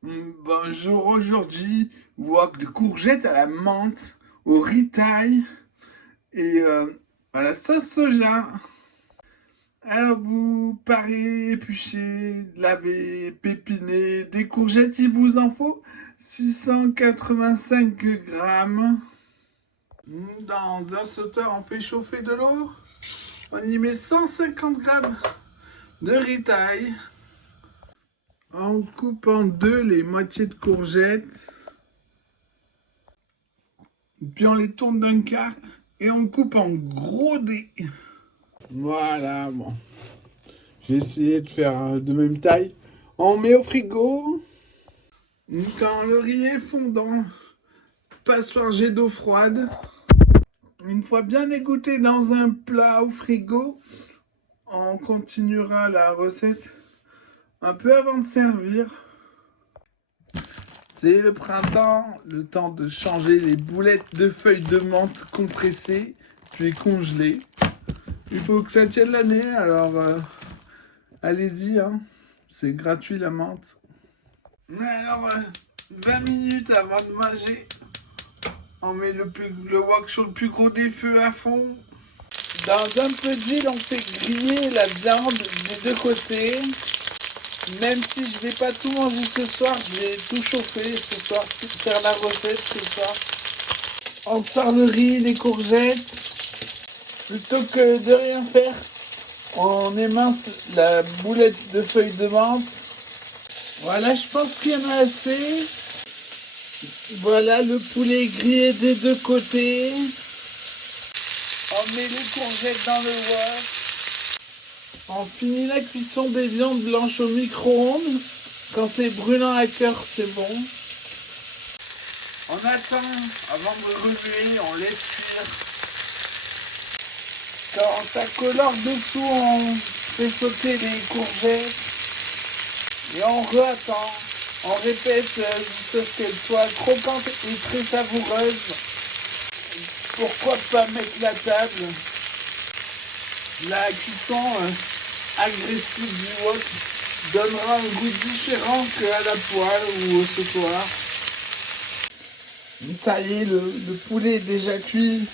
Bonjour, aujourd'hui, wok de courgettes à la menthe, au ritaille et à la sauce soja. Alors vous parez, épluchez, lavez, pépinez des courgettes, il vous en faut 685 grammes. Dans un sauteur, on fait chauffer de l'eau. On y met 150 grammes de ritaille. On coupe en deux les moitiés de courgettes. Puis on les tourne d'un quart et on coupe en gros dés. Voilà, bon. J'ai essayé de faire de même taille. On met au frigo. Quand le riz est fondant, passoire jet d'eau froide. Une fois bien égoutté dans un plat au frigo, on continuera la recette un peu avant de servir. C'est le printemps, le temps de changer les boulettes de feuilles de menthe compressées, puis congelées. Il faut que ça tienne l'année, alors allez-y, hein. C'est gratuit la menthe. Mais alors, 20 minutes avant de manger, on met le wok sur le plus gros des feux à fond. Dans un peu d'huile, on fait griller la viande des deux côtés. Même si je vais pas tout manger ce soir, je vais tout chauffer ce soir, faire la recette ce soir. On sort le riz, les courgettes. Plutôt que de rien faire, on émince la boulette de feuilles de menthe. Voilà, je pense qu'il y en a assez. Voilà le poulet grillé des deux côtés. On met les courgettes dans le wok. On finit la cuisson des viandes blanches au micro-ondes. Quand c'est brûlant à cœur, c'est bon. On attend avant de remuer, on laisse cuire. Quand ça colore dessous, on fait sauter les courgettes. Et on re-attend. On répète jusqu'à ce qu'elle soit croquante et très savoureuse. Pourquoi pas mettre la table? La cuisson agressive du wok donnera un goût différent qu'à la poêle ou au sautoir. Ça y est, le poulet est déjà cuit.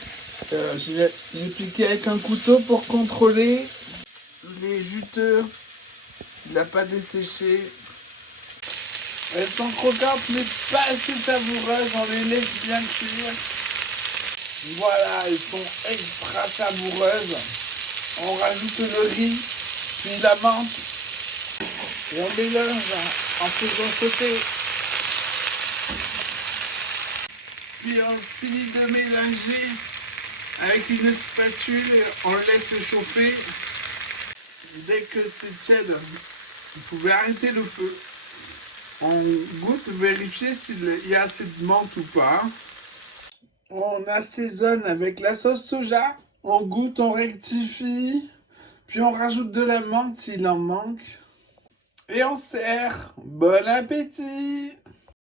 J'ai piqué avec un couteau pour contrôler les juteux. Il n'a pas desséché. Elles sont croquantes mais pas assez savoureuses. On les laisse bien cuire. Voilà, elles sont extra savoureuses. On rajoute le riz, puis la menthe. Et on mélange en faisant sauter. Puis on finit de mélanger avec une spatule. On le laisse chauffer. Dès que c'est tiède, vous pouvez arrêter le feu. On goûte, vérifier s'il y a assez de menthe ou pas. On assaisonne avec la sauce soja. On goûte, on rectifie. Puis on rajoute de la menthe s'il en manque. Et on sert. Bon appétit!